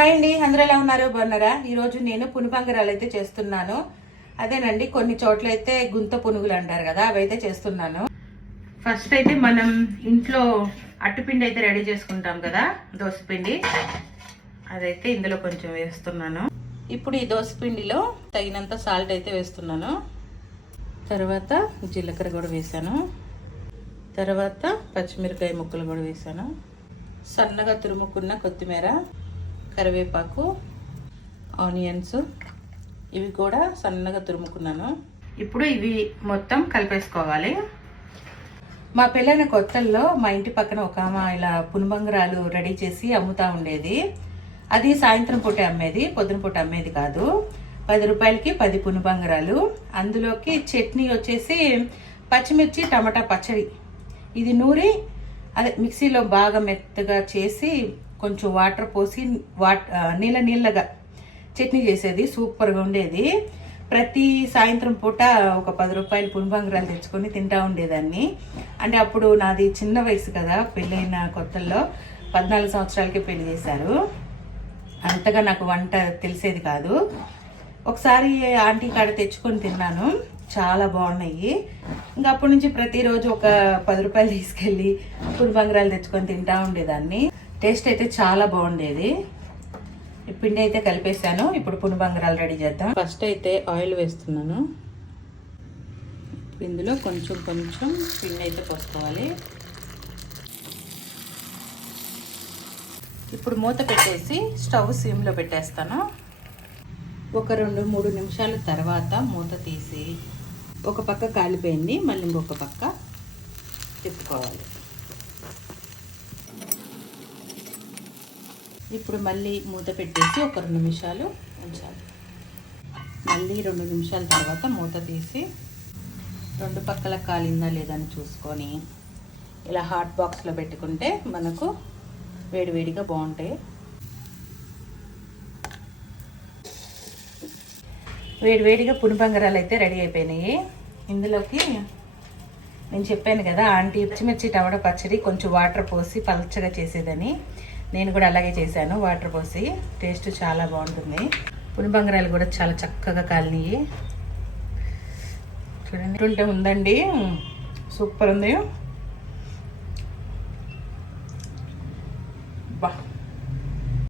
Hi అండి అందరూ ఎలా ఉన్నారు? బాగున్నారా? ఈరోజు నేను పునుబంగరాలు అయితే చేస్తున్నాను. అదేనండి కొన్ని చోట్ల అయితే గుంత పునుగులు అంటారు కదా అవి అయితే చేస్తున్నాను. ఫస్ట్ అయితే మనం ఇంట్లో అట్టుపిండి అయితే రెడీ చేసుకుంటాం కదా దోశపిండి అదైతే ఇందులో కొంచెం వేస్తున్నాను. ఇప్పుడు ఈ దోశపిండిలో తగినంత సాల్ట్ అయితే వేస్తున్నాను. తర్వాత జీలకర్ర కూడా వేసాను తర్వాత పచ్చిమిరకాయ ముక్కలు కూడా వేసాను సన్నగా తురుముకున్న కొత్తిమీర. కరివేపాకు ఆనియన్స్ ఇవి కూడా సన్నగా తురుముకున్నాను. ఇప్పుడు ఇవి మొత్తం కలిపేసుకోవాలి. మా పెళ్ళైన కొత్తల్లో మా ఇంటి పక్కన ఒక ఆమె ఇలా పునుబంగరాలు రెడీ చేసి అమ్ముతా ఉండేది. అది సాయంత్రం పూట అమ్మేది పొద్దున పూట అమ్మేది కాదు. పది రూపాయలకి పది పునుబంగరాలు. అందులోకి చట్నీ వచ్చేసి పచ్చిమిర్చి టమాటా పచ్చడి. ఇది నూరి అదే మిక్సీలో బాగా మెత్తగా చేసి కొంచెం వాటర్ పోసి వాట్ నీళ్ళ నీళ్ళగా చట్నీ చేసేది సూపర్గా ఉండేది. ప్రతి సాయంత్రం పూట ఒక పది రూపాయలు పునుబంగరాలు తెచ్చుకొని తింటా ఉండేదాన్ని. అంటే అప్పుడు నాది చిన్న వయసు కదా పెళ్ళైన కొత్తల్లో పద్నాలుగు సంవత్సరాలకే పెళ్ళి చేశారు. అంతగా నాకు వంట తెలిసేది కాదు. ఒకసారి ఆంటీ కాడ తెచ్చుకొని తిన్నాను. చాలా బాగున్నాయి. ఇంకా అప్పటి నుంచి ప్రతిరోజు ఒక పది రూపాయలు తీసుకెళ్ళి పులిబంగరాలు తెచ్చుకొని తింటా ఉండేదాన్ని. టేస్ట్ అయితే చాలా బాగుండేది. ఈ పిండి అయితే కలిపేసాను ఇప్పుడు పునుబంగరాలు రెడీ చేద్దాం. ఫస్ట్ అయితే ఆయిల్ వేస్తున్నాను. ఇందులో కొంచెం కొంచెం పిండి అయితే పోసుకోవాలి. ఇప్పుడు మూత పెట్టేసి స్టవ్ సిమ్లో పెట్టేస్తాను. ఒక రెండు మూడు నిమిషాల తర్వాత మూత తీసి ఒక పక్క కాలిపోయింది. మళ్ళీ ఇంకొక పక్క తిప్పుకోవాలి. ఇప్పుడు మళ్ళీ మూత పెట్టేసి ఒక రెండు నిమిషాలు ఉంచాలి. మళ్ళీ రెండు నిమిషాల తర్వాత మూత తీసి రెండు పక్కల కాలిందా లేదా అని చూసుకొని ఇలా హాట్ బాక్స్లో పెట్టుకుంటే మనకు వేడివేడిగా బాగుంటాయి. వేడివేడిగా పునిబంగరాలు అయితే రెడీ అయిపోయినాయి. ఇందులోకి నేను చెప్పాను కదా ఆంటీ పచ్చిమిర్చి టమాటో పచ్చడి కొంచెం వాటర్ పోసి పలచగా చేసేదని. నేను కూడా అలాగే చేశాను. వాటర్ పోసి టేస్ట్ చాలా బాగుంటుంది. పులిబంగారాలు కూడా చాలా చక్కగా కాలినాయి. చూడండి ఉంటే ఉందండి. సూపర్ ఉంది. బా.